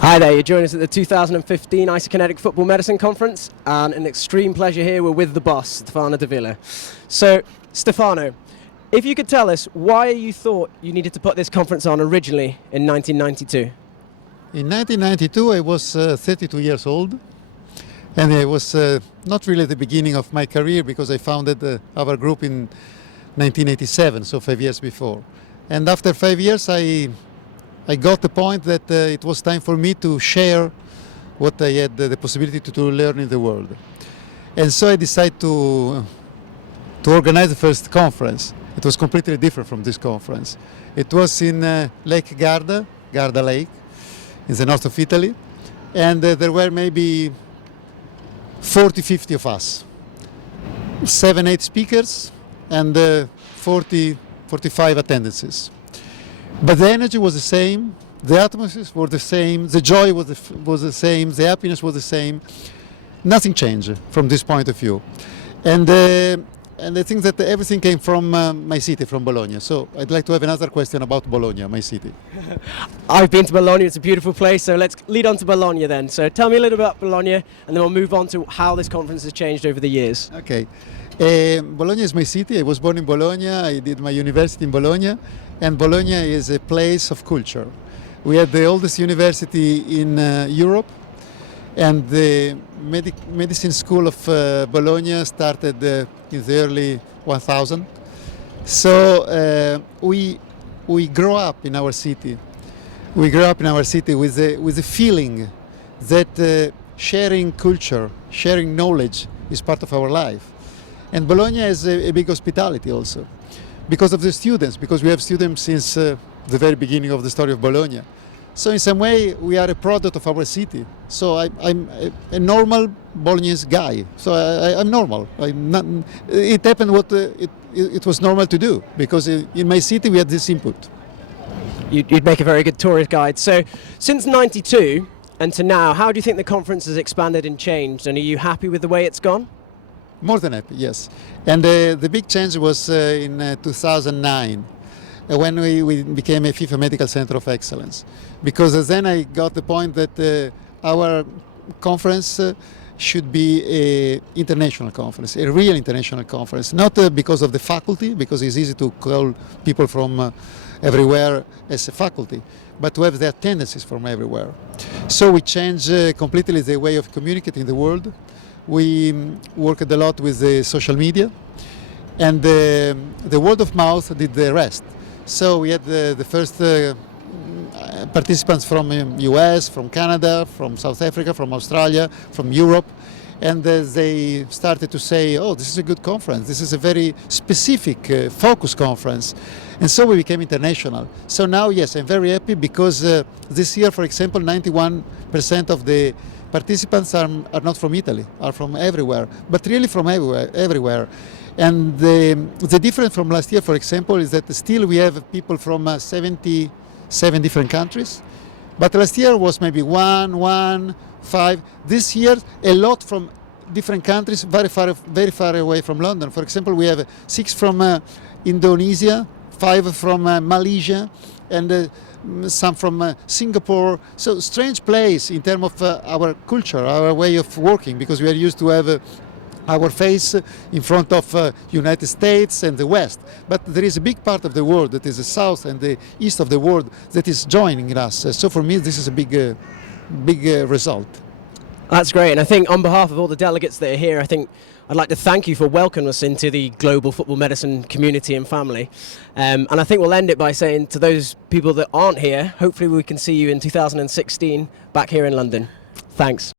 Hi there, you're joining us at the 2015 Isokinetic Football Medicine Conference, and an extreme pleasure here. We're with the boss, Stefano Della. So, Stefano, if you could tell us why you thought you needed to put this conference on originally in 1992. In 1992 I was 32 years old, and it was not really the beginning of my career because I founded our group in 1987, so 5 years before. And after 5 years I got the point that it was time for me to share what I had the possibility to learn in the world. And so I decided to organize the first conference. It was completely different from this conference. It was in Lake Garda Lake, in the north of Italy, and there were maybe 40-50 of us, 7-8 speakers, and 40-45 attendances. But the energy was the same, the atmosphere was the same, the joy was the same, the happiness was the same. Nothing changed from this point of view. And I think that everything came from my city, from Bologna. So I'd like to have another question about Bologna, my city. I've been to Bologna, it's a beautiful place, so let's lead on to Bologna then. So tell me a little bit about Bologna, and then we'll move on to how this conference has changed over the years. Okay. Bologna is my city. I was born in Bologna, I did my university in Bologna, and Bologna is a place of culture. We had the oldest university in Europe, and the medicine school of Bologna started in the early 1000. So we grow up in our city. We grow up in our city with the feeling that sharing culture, sharing knowledge is part of our life. And Bologna has a big hospitality also, because of the students, because we have students since the very beginning of the story of Bologna. So in some way we are a product of our city. So I'm a normal Bolognese guy. So I'm normal. I'm not, it happened what it was normal to do, because in my city we had this input. You'd make a very good tourist guide. So since 92 and to now, how do you think the conference has expanded and changed, and are you happy with the way it's gone? More than happy, yes. And the big change was in 2009, when we became a FIFA Medical Center of Excellence. Because then I got the point that our conference should be an international conference, a real international conference. Not because of the faculty, because it's easy to call people from everywhere as a faculty, but to have the attendances from everywhere. So we changed completely the way of communicating in the world. We worked a lot with the social media, and the word of mouth did the rest. So we had the first participants from US, from Canada, from South Africa, from Australia, from Europe, and they started to say, oh, this is a good conference, this is a very specific focus conference. And so we became international. So now, yes, I'm very happy because this year, for example, 91% of the participants are not from Italy, are from everywhere, but really from everywhere. And the difference from last year, for example, is that still we have people from 77 different countries, but last year was maybe 5. This year, a lot from different countries, very far away from London. For example, we have 6 from Indonesia, 5 from Malaysia, and some from Singapore. So strange place in terms of our culture, our way of working, because we are used to have our face in front of United States and the West. But there is a big part of the world, that is the south and the east of the world, that is joining us. So for me this is a big result. That's great, and I think on behalf of all the delegates that are here, I think I'd like to thank you for welcoming us into the global football medicine community and family. And I think we'll end it by saying to those people that aren't here, hopefully we can see you in 2016 back here in London. Thanks.